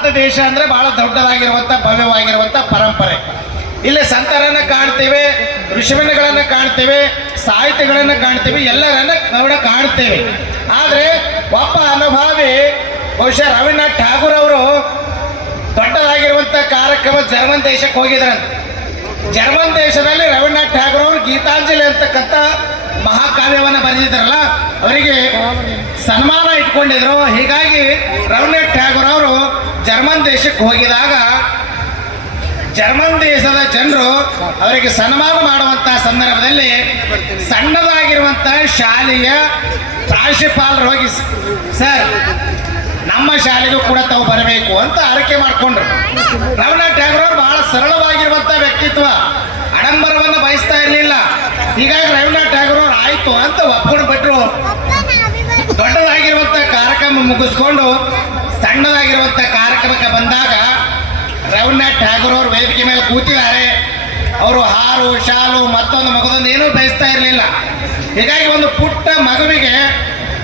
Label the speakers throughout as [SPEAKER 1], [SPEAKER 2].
[SPEAKER 1] ಭಾರತ ದೇಶ ಅಂದ್ರೆ ಬಹಳ ದೊಡ್ಡದಾಗಿರುವಂತ ಭವ್ಯವಾಗಿರುವಂತ ಪರಂಪರೆ. ಇಲ್ಲಿ ಸಂತರನ್ನ ಕಾಣ್ತೇವೆ ಋಷಿಮುನಿಗಳನ್ನ ಕಾಣ್ತೇವೆ, ಸಾಹಿತ್ಯಗಳನ್ನ ಕಾಣ್ತೇವೆ, ಎಲ್ಲರನ್ನ ಕೂಡ ಕಾಣ್ತೇವೆ. ಆದ್ರೆ ಒಬ್ಬ ಅನುಭಾವಿ ಬಹುಶಃ ರವೀಂದ್ರನಾಥ್ ಠಾಗೂರ್ ಅವರು ದೊಡ್ಡದಾಗಿರುವಂತ ಕಾರ್ಯಕ್ರಮ ಜರ್ಮನ್ ದೇಶಕ್ಕೆ ಹೋಗಿದ್ರಂತ. ಜರ್ಮನ್ ದೇಶದಲ್ಲಿ ರವೀಂದ್ರನಾಥ್ ಠಾಗೂರ್ ಅವರು ಗೀತಾಂಜಲಿ ಅಂತಕ್ಕಂಥ ಮಹಾಕಾವ್ಯವನ್ನ ಬರೆದಿದ್ರಲ್ಲ ಅವರಿಗೆ ಸನ್ಮಾನ ಇಟ್ಕೊಂಡಿದ್ರು. ಹೀಗಾಗಿ ರವೀಂದ್ರನಾಥ್ ಠಾಗೂರ್ ಅವರು ಜರ್ಮನ್ ದೇಶಕ್ಕೆ ಹೋಗಿದಾಗ ಜರ್ಮನ್ ದೇಶದ ಜನರು ಅವರಿಗೆ ಸನ್ಮಾನ ಮಾಡುವಂತಹ ಸಂದರ್ಭದಲ್ಲಿ ಸಣ್ಣದಾಗಿರುವಂತಹ ಶಾಲೆಯ ಪ್ರಾಂಶುಪಾಲರು ಹೋಗಿ, ಸರ್, ನಮ್ಮ ಶಾಲೆಗೂ ಕೂಡ ತಾವು ಬರಬೇಕು ಅಂತ ಆರೈಕೆ ಮಾಡಿಕೊಂಡ್ರು. ರವೀನಾಥ್ ಟ್ಯಾಗೋರ್ ಅವರು ಬಹಳ ಸರಳವಾಗಿರುವಂತಹ ವ್ಯಕ್ತಿತ್ವ ಆಡಂಬರವನ್ನು ಬಯಸ್ತಾ ಇರಲಿಲ್ಲ. ಹೀಗಾಗಿ ರವೀನಾಥ್ ಟ್ಯಾಗೋರ್ ಅವರು ಆಯ್ತು ಅಂತ ಒಪ್ಕೊಂಡು ಕಾರ್ಯಕ್ರಮ ಮುಗಿಸ್ಕೊಂಡು ಸಣ್ಣದಾಗಿರುವಂಥ ಕಾರ್ಯಕ್ರಮಕ್ಕೆ ಬಂದಾಗ ರವೀಂದ್ರನಾಥ್ ಠಾಗೂರ್ ಅವರು ವೇದಿಕೆ ಮೇಲೆ ಕೂತಿದ್ದಾರೆ. ಅವರು ಹಾರು, ಶಾಲು, ಮತ್ತೊಂದು ಮಗದೊಂದು ಏನೂ ಬಯಸ್ತಾ ಇರಲಿಲ್ಲ. ಹೀಗಾಗಿ ಒಂದು ಪುಟ್ಟ ಮಗುವಿಗೆ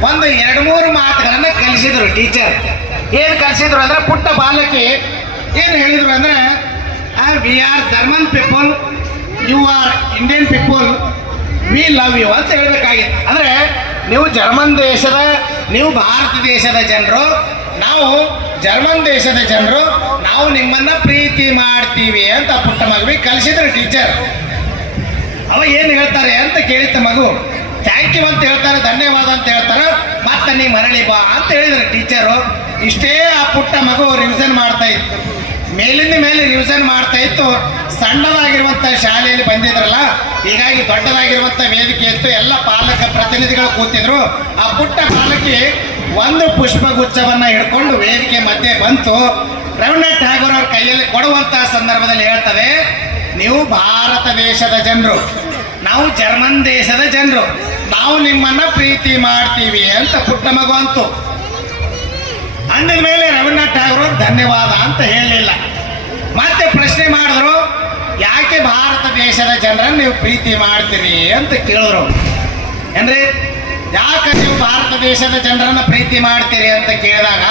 [SPEAKER 1] ಒಂದು ಎರಡು ಮೂರು ಮಾತುಗಳನ್ನು ಕಲಿಸಿದರು ಟೀಚರ್ ಏನು ಕಲಿಸಿದ್ರು ಅಂದ್ರೆ ಪುಟ್ಟ ಬಾಲಕಿ. ಏನು ಹೇಳಿದರು ಅಂದ್ರೆ we are German people you are Indian people we love you ಅಂತ ಹೇಳಬೇಕಾಗಿತ್ತು. ಅಂದರೆ, ನೀವು ಜರ್ಮನ್ ದೇಶದ ನೀವು ಭಾರತ ದೇಶದ ಜನರು, ನಾವು ಜರ್ಮನ್ ದೇಶದ ಜನರು, ನಾವು ನಿಮ್ಮನ್ನ ಪ್ರೀತಿ ಮಾಡ್ತೀವಿ ಅಂತ ಪುಟ್ಟ ಮಗುವಿಗೆ ಕಲಿಸಿದ್ರು ಟೀಚರ್ ಅವ ಏನು ಹೇಳ್ತಾರೆ ಅಂತ ಕೇಳಿದ ಮಗು ಥ್ಯಾಂಕ್ ಯು ಅಂತ ಹೇಳ್ತಾರೆ, ಧನ್ಯವಾದ ಅಂತ ಹೇಳ್ತಾರೆ. ಮತ್ತೆ ನೀ ಮರಳಿ ಬಾ ಅಂತ ಹೇಳಿದ್ರು ಟೀಚರು ಇಷ್ಟೇ ಆ ಪುಟ್ಟ ಮಗು ರಿವಿಷನ್ ಮಾಡ್ತಾ ಇತ್ತು. ಮೇಲಿಂದ ಮೇಲೆ ರಿವಿಷನ್ ಮಾಡ್ತಾ ಇತ್ತು. ಸಣ್ಣದಾಗಿರುವಂಥ ಶಾಲೆಯಲ್ಲಿ ಬಂದಿದ್ರಲ್ಲ, ಹೀಗಾಗಿ ದೊಡ್ಡದಾಗಿರುವಂಥ ವೇದಿಕೆ ಇತ್ತು. ಎಲ್ಲ ಪಾಲಕ ಪ್ರತಿನಿಧಿಗಳು ಕೂತಿದ್ರು. ಆ ಪುಟ್ಟ ಬಾಲಕಿ ಒಂದು ಪುಷ್ಪಗುಚ್ಛವನ್ನು ಹಿಡ್ಕೊಂಡು ವೇದಿಕೆ ಮಧ್ಯೆ ಬಂತು. ರವೀಂದ್ರನಾಥ್ ಠಾಗೂರ್ ಅವ್ರ ಕೈಯಲ್ಲಿ ಕೊಡುವಂತಹ ಸಂದರ್ಭದಲ್ಲಿ ಹೇಳ್ತದೆ, ನೀವು ಭಾರತ ದೇಶದ ಜನರು. ನಾವು ಜರ್ಮನ್ ದೇಶದ ಜನರು. ನಾವು ನಿಮ್ಮನ್ನ ಪ್ರೀತಿ ಮಾಡ್ತೀವಿ ಅಂತ ಪುಟ್ಟ ಮಗು ಅಂತು. ಅಂದಿದ ಮೇಲೆ ಅವ್ರು ಧನ್ಯವಾದ ಅಂತ ಹೇಳಲಿಲ್ಲ ಮತ್ತೆ ಪ್ರಶ್ನೆ ಮಾಡಿದ್ರು, ಯಾಕೆ ಭಾರತ ದೇಶದ ಜನರನ್ನು ನೀವು ಪ್ರೀತಿ ಮಾಡ್ತೀರಿ ಅಂತ ಕೇಳಿದ್ರು. ಏನ್ರಿ ಯಾಕೆ ನೀವು ಭಾರತ ದೇಶದ ಜನರನ್ನ ಪ್ರೀತಿ ಮಾಡ್ತೀರಿ ಅಂತ ಕೇಳಿದಾಗ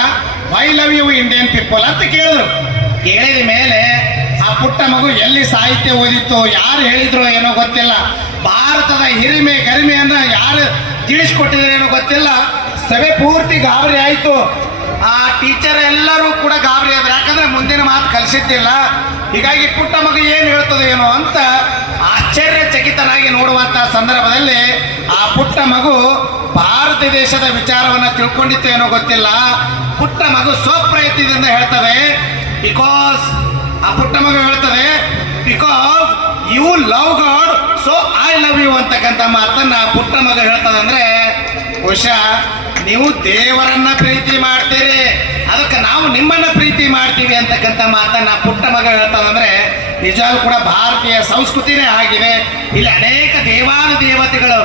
[SPEAKER 1] why love you Indian people ಅಂತ ಕೇಳಿದ್ರು. ಕೇಳಿದ ಮೇಲೆ, ಆ ಪುಟ್ಟ ಮಗು ಎಲ್ಲಿ ಸಾಹಿತ್ಯ ಓದಿತ್ತು, ಯಾರು ಹೇಳಿದ್ರು ಏನೋ ಗೊತ್ತಿಲ್ಲ. ಭಾರತದ ಹಿರಿಮೆ ಗರಿಮೆಯನ್ನು ಯಾರು ತಿಳಿಸ್ಕೊಟ್ಟಿದ್ರು ಏನೋ ಗೊತ್ತಿಲ್ಲ. ಸಭೆ ಪೂರ್ತಿ ಗಾಬರಿ ಆಯ್ತು. ಆ ಟೀಚರ್ ಎಲ್ಲರೂ ಕೂಡ ಗಾಬರಿ ಆದ್ರು, ಯಾಕಂದ್ರೆ ಮುಂದಿನ ಮಾತು ಕಲಿಸಿದ್ದಿಲ್ಲ. ಹೀಗಾಗಿ ಪುಟ್ಟ ಮಗು ಏನು ಹೇಳ್ತದೆ ಏನೋ ಅಂತ ಆಶ್ಚರ್ಯಚಕಿತನಾಗಿ ನೋಡುವಂತ ಸಂದರ್ಭದಲ್ಲಿ ಆ ಪುಟ್ಟ ಮಗು ಭಾರತ ದೇಶದ ವಿಚಾರವನ್ನ ತಿಳ್ಕೊಂಡಿತ್ತು ಏನೋ ಗೊತ್ತಿಲ್ಲ. ಪುಟ್ಟ ಮಗು ಸ್ವಪ್ರಯತ್ನದಿಂದ ಹೇಳ್ತವೆ ಬಿಕಾಸ್ ಆ ಪುಟ್ಟ ಮಗು ಹೇಳ್ತದೆ because you love God so I love you ಅಂತಕ್ಕಂಥ ಮಾತನ್ನ ಪುಟ್ಟ ಮಗು ಹೇಳ್ತದೆ ಅಂದ್ರೆ ಬಹುಶಃ ನೀವು ದೇವರನ್ನ ಪ್ರೀತಿ ಮಾಡ್ತೀರಿ. ಅದಕ್ಕೆ ನಾವು ನಿಮ್ಮನ್ನ ಪ್ರೀತಿ ಮಾಡ್ತೀವಿ ಅಂತಕ್ಕಂಥ ಮಾತನ್ನ ಪುಟ್ಟ ಮಗ ಹೇಳ್ತಾವಂದ್ರೆ ನಿಜವಾಗ್ಲೂ ಕೂಡ ಭಾರತೀಯ ಸಂಸ್ಕೃತಿನೇ ಆಗಿದೆ ಇಲ್ಲಿ ಅನೇಕ ದೇವಾನು ದೇವತೆಗಳು